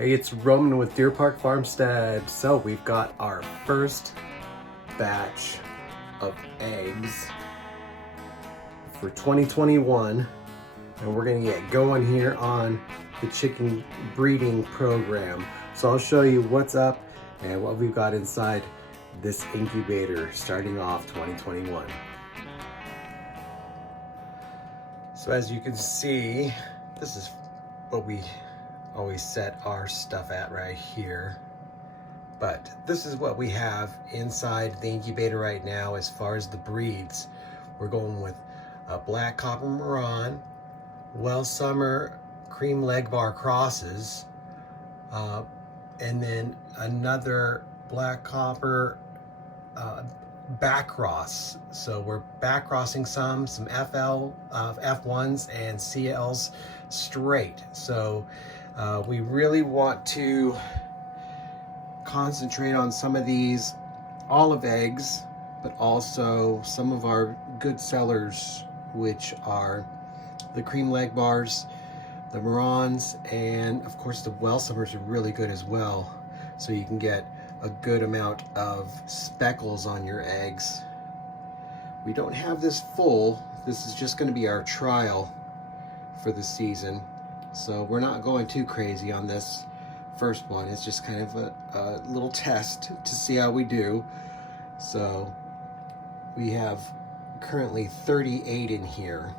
Hey, it's Roman with Deer Park Farmstead. So we've got our first batch of eggs for 2021, and we're gonna get going here on the chicken breeding program. So I'll show you what's up and what we've got inside this incubator starting off 2021. So as you can see, this is what we always set our stuff at right here. But this is what we have inside the incubator right now as far as the breeds. We're going with a black copper Marron, Well Summer cream leg bar crosses, and then another black copper back cross. So we're back crossing some FL, F1s and CLs straight. So we really want to concentrate on some of these olive eggs, but also some of our good sellers, which are the cream leg bars, the Marrons, and of course the Well Summers are really good as well. So you can get a good amount of speckles on your eggs. We don't have this full. This is just going to be our trial for the season. So we're not going too crazy on this first one. It's just kind of a little test to see how we do. So we have currently 38 in here.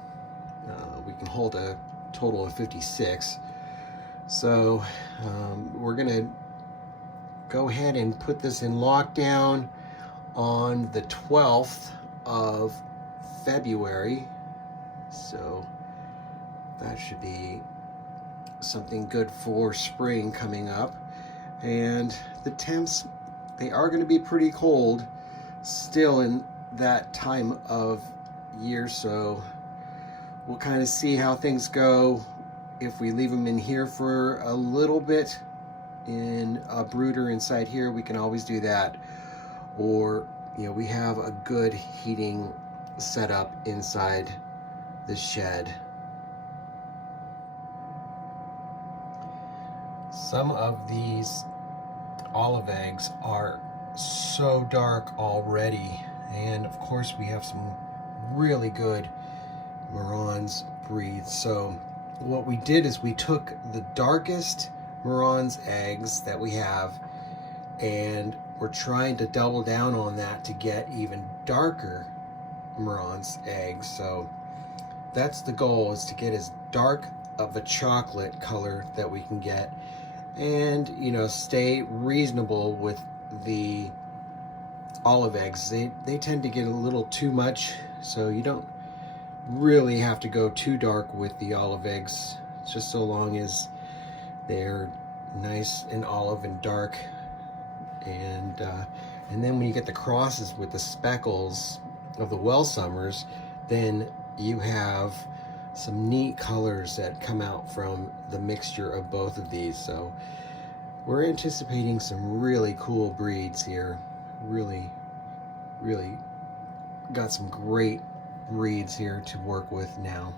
We can hold a total of 56. So we're gonna go ahead and put this in lockdown on the 12th of February. So that should be something good for spring coming up. And the temps, they are going to be pretty cold still in that time of year, so we'll kind of see how things go. If we leave them in here for a little bit in a brooder inside here, we can always do that. Or, you know, we have a good heating setup inside the shed. Some of these olive eggs are so dark already, and of course we have some really good Marrons breeds. So what we did is we took the darkest Marrons eggs that we have, and we're trying to double down on that to get even darker Marrons eggs. So that's the goal, is to get as dark of a chocolate color that we can get, and you know, stay reasonable with the olive eggs. They tend to get a little too much, so you don't really have to go too dark with the olive eggs, just so long as they're nice and olive and dark. And then when you get the crosses with the speckles of the Well Summers, then you have some neat colors that come out from the mixture of both of these. So we're anticipating some really cool breeds here. Really got some great breeds here to work with now.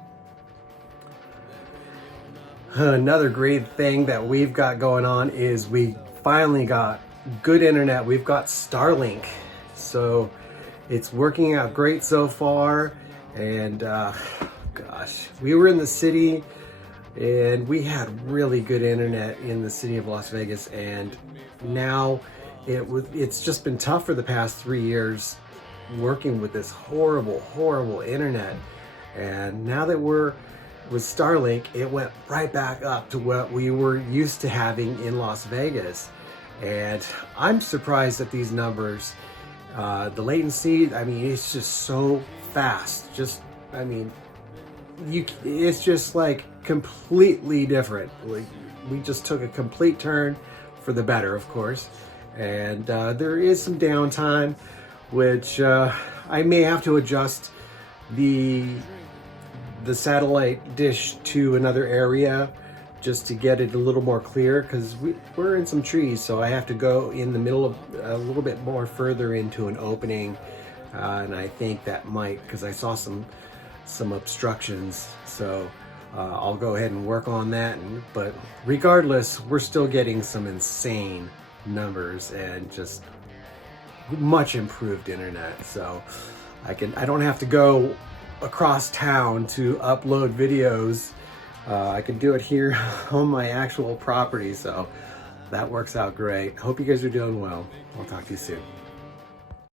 Another great thing that we've got going on is we finally got good internet. We've got Starlink. So it's working out great so far. And gosh, we were in the city and we had really good internet in the city of Las Vegas, and now it's just been tough for the past 3 years working with this horrible internet. And now that we're with Starlink, it went right back up to what we were used to having in Las Vegas. And I'm surprised at these numbers. The latency, I mean, it's just so fast. It's just like completely different. Like, we just took a complete turn for the better, of course. And there is some downtime, which I may have to adjust the satellite dish to another area just to get it a little more clear, because we're in some trees, so I have to go in the middle of a little bit more further into an opening, and I think that might, because I saw some obstructions. So I'll go ahead and work on that. But regardless, we're still getting some insane numbers and just much improved internet. So I don't have to go across town to upload videos. I can do it here on my actual property. So that works out great. Hope you guys are doing well. I'll talk to you soon.